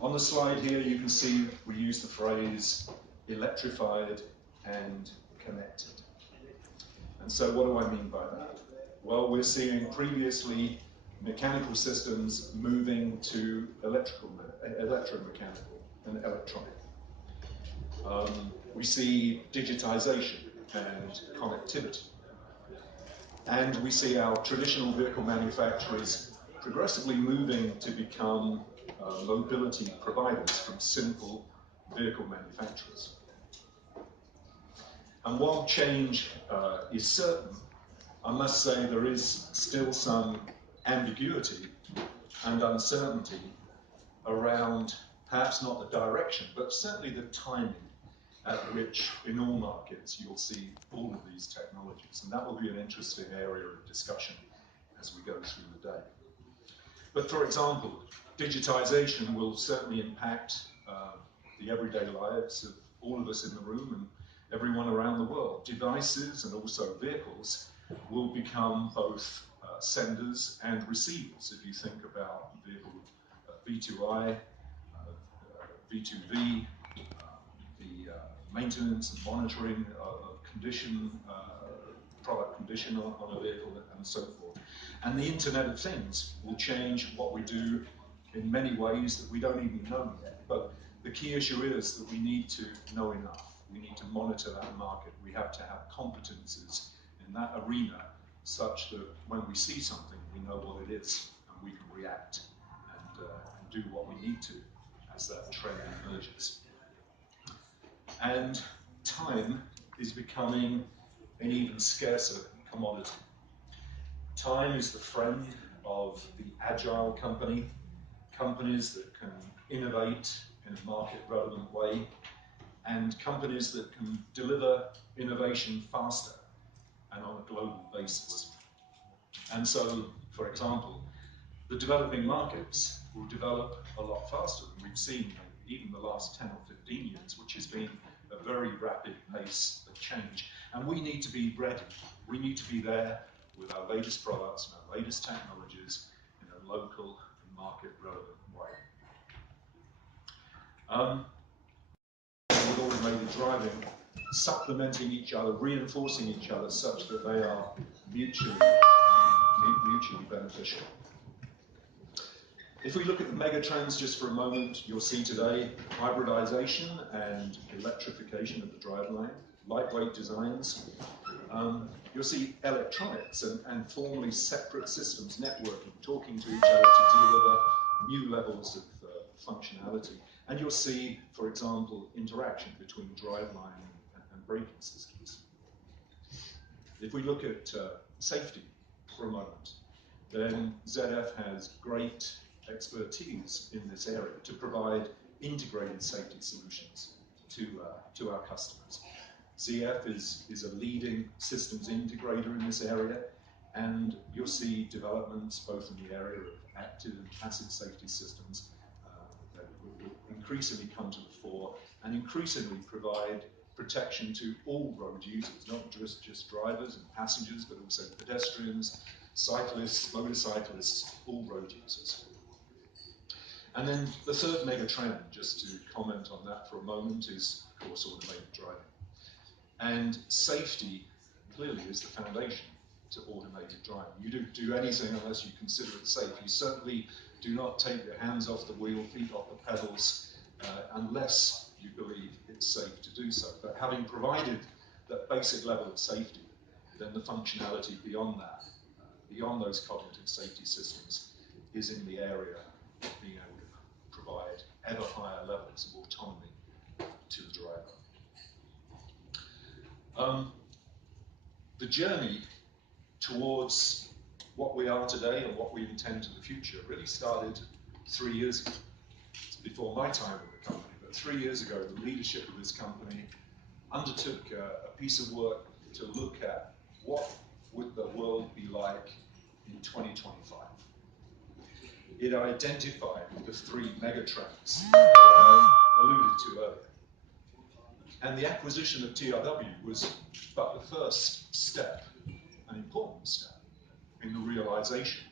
On the slide here, you can see we use the phrase electrified and connected. And so what do I mean by that? Well, we're seeing previously mechanical systems moving to electromechanical and electronic. We see digitization and connectivity. And we see our traditional vehicle manufacturers progressively moving to become mobility providers from simple vehicle manufacturers. And while change is certain, I must say there is still some ambiguity and uncertainty around perhaps not the direction, but certainly the timing at which in all markets you'll see all of these technologies. And that will be an interesting area of discussion as we go through the day. But for example, digitization will certainly impact the everyday lives of all of us in the room and everyone around the world. Devices and also vehicles will become both senders and receivers. If you think about vehicle V2I, V2V, the maintenance and monitoring of condition, product condition on a vehicle and so forth. And the Internet of Things will change what we do in many ways that we don't even know yet. But the key issue is that we need to know enough. We need to monitor that market. We have to have competences in that arena such that when we see something, we know what it is and we can react and do what we need to as that trend emerges. And time is becoming an even scarcer commodity. Time is the friend of the agile company, companies that can innovate in a market-relevant way, and companies that can deliver innovation faster and on a global basis. And so, for example, the developing markets will develop a lot faster than we've seen even the last 10 or 15 years, which has been a very rapid pace of change. And we need to be ready. We need to be there with our latest products and our latest technologies in a local and market-relevant way. With automated driving, supplementing each other, reinforcing each other such that they are mutually beneficial. If we look at the megatrends just for a moment, you'll see today hybridization and electrification of the driveline, lightweight designs. You'll see electronics and formally separate systems networking, talking to each other to deliver new levels of functionality. And you'll see, for example, interaction between driveline and braking systems. If we look at safety for a moment, then ZF has great expertise in this area to provide integrated safety solutions to our customers. ZF is a leading systems integrator in this area, and you'll see developments both in the area of active and passive safety systems that will increasingly come to the fore and increasingly provide protection to all road users, not just drivers and passengers, but also pedestrians, cyclists, motorcyclists, all road users. And then the third mega trend, just to comment on that for a moment, is, of course, automated driving. And safety clearly is the foundation to automated driving. You don't do anything unless you consider it safe. You certainly do not take your hands off the wheel, feet off the pedals, unless you believe it's safe to do so. But having provided that basic level of safety, then the functionality beyond that, beyond those cognitive safety systems, is in the area of being able to provide ever higher levels of autonomy to the driver. The journey towards what we are today and what we intend in the future really started 3 years ago. It's before my time with the company, but 3 years ago, the leadership of this company undertook a piece of work to look at what would the world be like in 2025. It identified the 3 megatrends that I alluded to earlier. And the acquisition of TRW was but the first step, an important step, in the realization